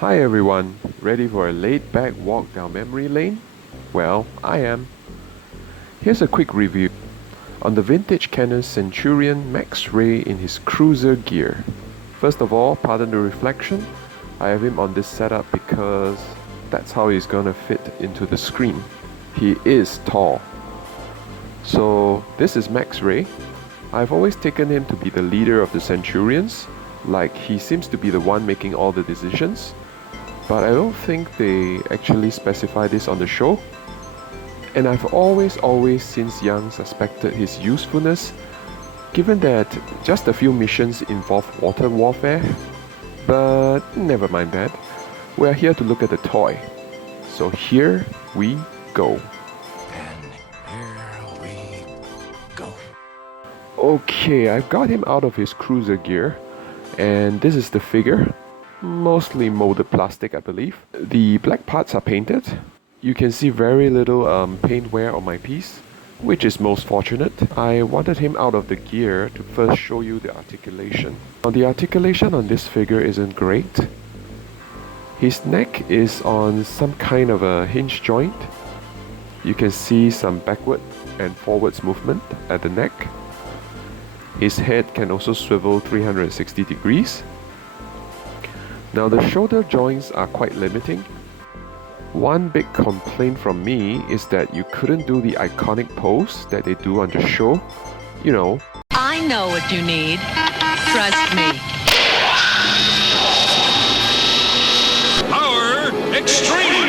Hi everyone, ready for a laid-back walk down memory lane? Well, I am. Here's a quick review on the vintage Kenner Centurion Max Ray in his cruiser gear. First of all, pardon the reflection, I have him on this setup because that's how he's gonna fit into the screen. He is tall. So this is Max Ray. I've always taken him to be the leader of the Centurions, like he seems to be the one making all the decisions. But I don't think they actually specify this on the show. And I've always since young suspected his usefulness, given that just a few missions involve water warfare. But never mind that. We're here to look at the toy. So here we go. Okay, I've got him out of his cruiser gear, and this is the figure. Mostly molded plastic, I believe. The black parts are painted. You can see very little paint wear on my piece, which is most fortunate. I wanted him out of the gear to first show you the articulation. Now the articulation on this figure isn't great. His neck is on some kind of a hinge joint. You can see some backward and forwards movement at the neck. His head can also swivel 360 degrees. Now the shoulder joints are quite limiting. One big complaint from me is that you couldn't do the iconic pose that they do on the show. You know. I know what you need. Trust me. Power Extreme!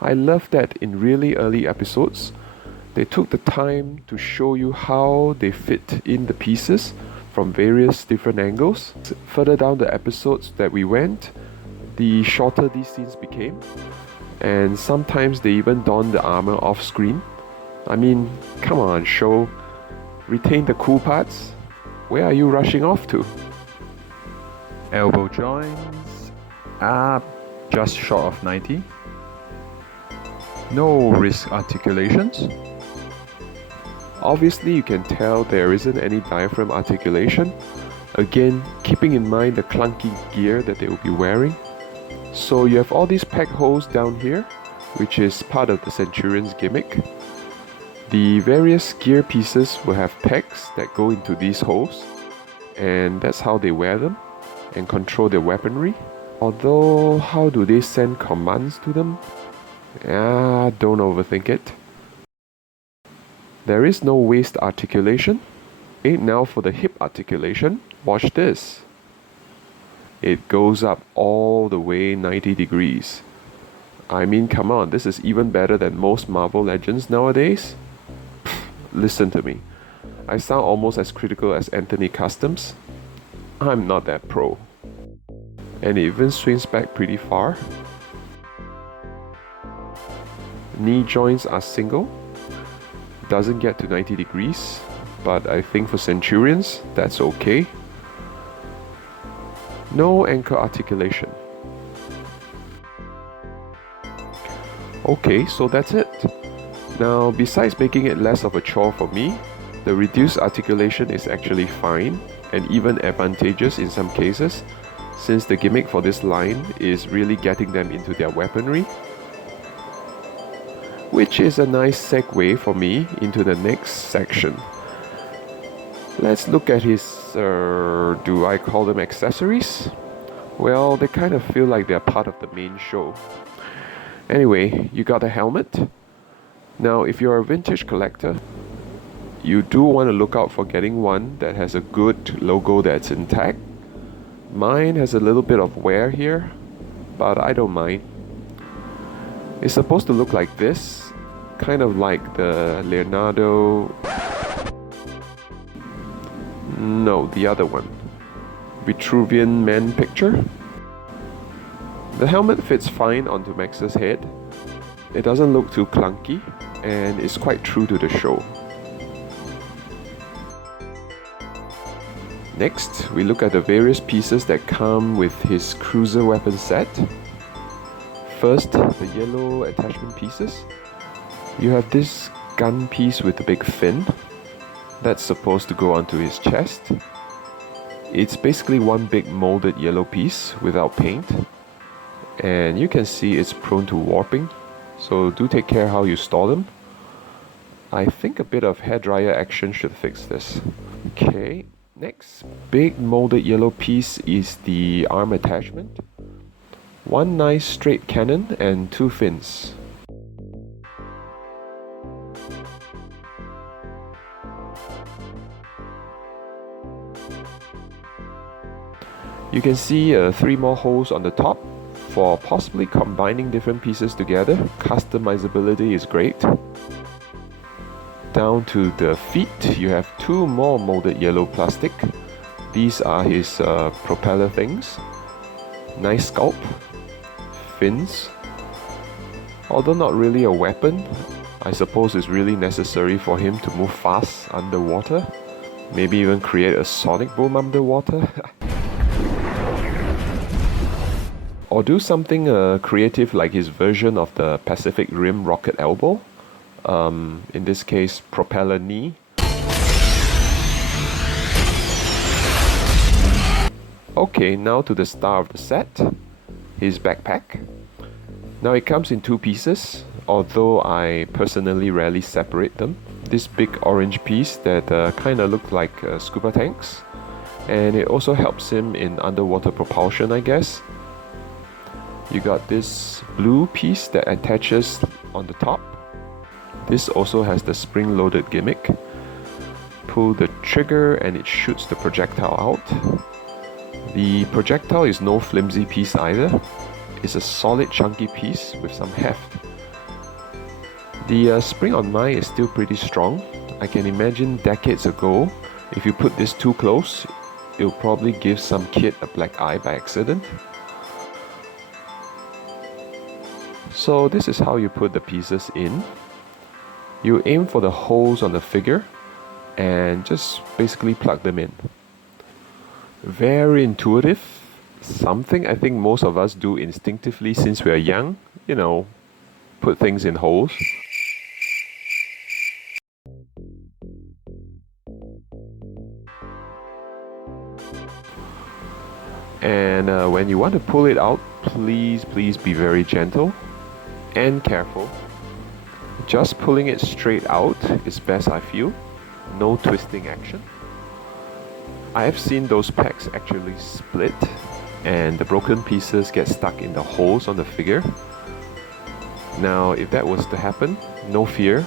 I love that in really early episodes, they took the time to show you how they fit in the pieces from various different angles. Further down the episodes that we went, the shorter these scenes became, and sometimes they even donned the armor off screen. I mean, come on, show. Retain the cool parts. Where are you rushing off to? Elbow joints are just short of 90. No wrist articulations. Obviously you can tell there isn't any diaphragm articulation, again keeping in mind the clunky gear that they will be wearing. So you have all these peg holes down here, which is part of the Centurion's gimmick. The various gear pieces will have pegs that go into these holes, and that's how they wear them and control their weaponry. Although, how do they send commands to them? Don't overthink it. There is no waist articulation. Now for the hip articulation, watch this. It goes up all the way 90 degrees. I mean, come on, this is even better than most Marvel Legends nowadays. Listen to me. I sound almost as critical as Anthony Customs. I'm not that pro. And it even swings back pretty far. Knee joints are single. Doesn't get to 90 degrees, but I think for Centurions, that's okay. No ankle articulation. Okay, so that's it. Now, besides making it less of a chore for me, the reduced articulation is actually fine and even advantageous in some cases, since the gimmick for this line is really getting them into their weaponry. Which is a nice segue for me into the next section. Let's look at his, do I call them accessories? Well, they kind of feel like they're part of the main show. Anyway, you got a helmet. Now, if you're a vintage collector, you do want to look out for getting one that has a good logo that's intact. Mine has a little bit of wear here, but I don't mind. It's supposed to look like this, kind of like the Leonardo... No, the other one. Vitruvian Man picture. The helmet fits fine onto Max's head. It doesn't look too clunky, and is quite true to the show. Next, we look at the various pieces that come with his cruiser weapon set. First, the yellow attachment pieces. You have this gun piece with the big fin. That's supposed to go onto his chest. It's basically one big molded yellow piece without paint, and you can see it's prone to warping, so do take care how you store them. I think a bit of hairdryer action should fix this. Okay, next big molded yellow piece is the arm attachment. One nice straight cannon and two fins. You can see 3 more holes on the top for possibly combining different pieces together. Customizability is great. Down to the feet, you have 2 more molded yellow plastic. These are his propeller things. Nice sculpt. Fins. Although not really a weapon, I suppose it's really necessary for him to move fast underwater. Maybe even create a sonic boom underwater. Or do something creative like his version of the Pacific Rim rocket elbow. In this case, propeller knee. Okay, now to the star of the set, his backpack. Now it comes in 2 pieces, although I personally rarely separate them. This big orange piece that kinda look like scuba tanks, and it also helps him in underwater propulsion, I guess. You got this blue piece that attaches on the top. This also has the spring-loaded gimmick. Pull the trigger and it shoots the projectile out. The projectile is no flimsy piece either. It's a solid chunky piece with some heft. The spring on mine is still pretty strong. I can imagine decades ago, if you put this too close, it'll probably give some kid a black eye by accident. So this is how you put the pieces in. You aim for the holes on the figure and just basically plug them in. Very intuitive, something I think most of us do instinctively since we are young, you know, put things in holes. And when you want to pull it out, please be very gentle and careful. Just pulling it straight out is best, I feel. No twisting action. I have seen those packs actually split and the broken pieces get stuck in the holes on the figure. Now if that was to happen, no fear.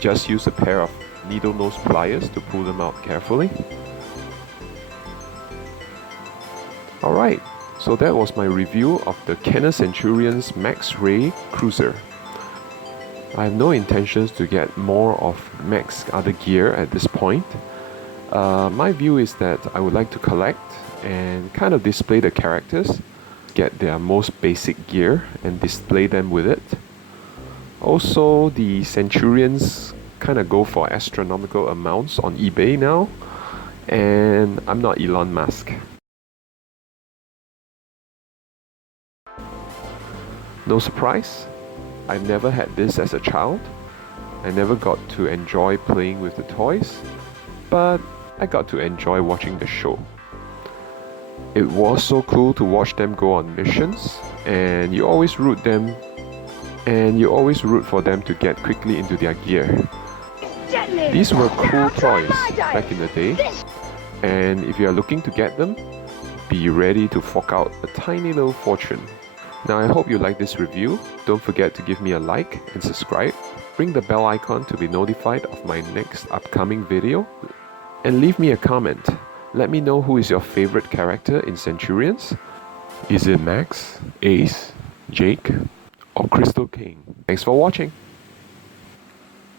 Just use a pair of needle nose pliers to pull them out carefully. Alright, so that was my review of the Kenner Centurions Max Ray Cruiser. I have no intentions to get more of Mac's other gear at this point. My view is that I would like to collect and kind of display the characters, get their most basic gear and display them with it. Also, the Centurions kind of go for astronomical amounts on eBay now, and I'm not Elon Musk. No surprise, I never had this as a child. I never got to enjoy playing with the toys, but I got to enjoy watching the show. It was so cool to watch them go on missions, and you always root for them to get quickly into their gear. These were cool toys back in the day, and if you are looking to get them, be ready to fork out a tiny little fortune. Now I hope you like this review. Don't forget to give me a like and subscribe. Ring the bell icon to be notified of my next upcoming video. And leave me a comment. Let me know who is your favorite character in Centurions. Is it Max, Ace, Jake, or Crystal King? Thanks for watching.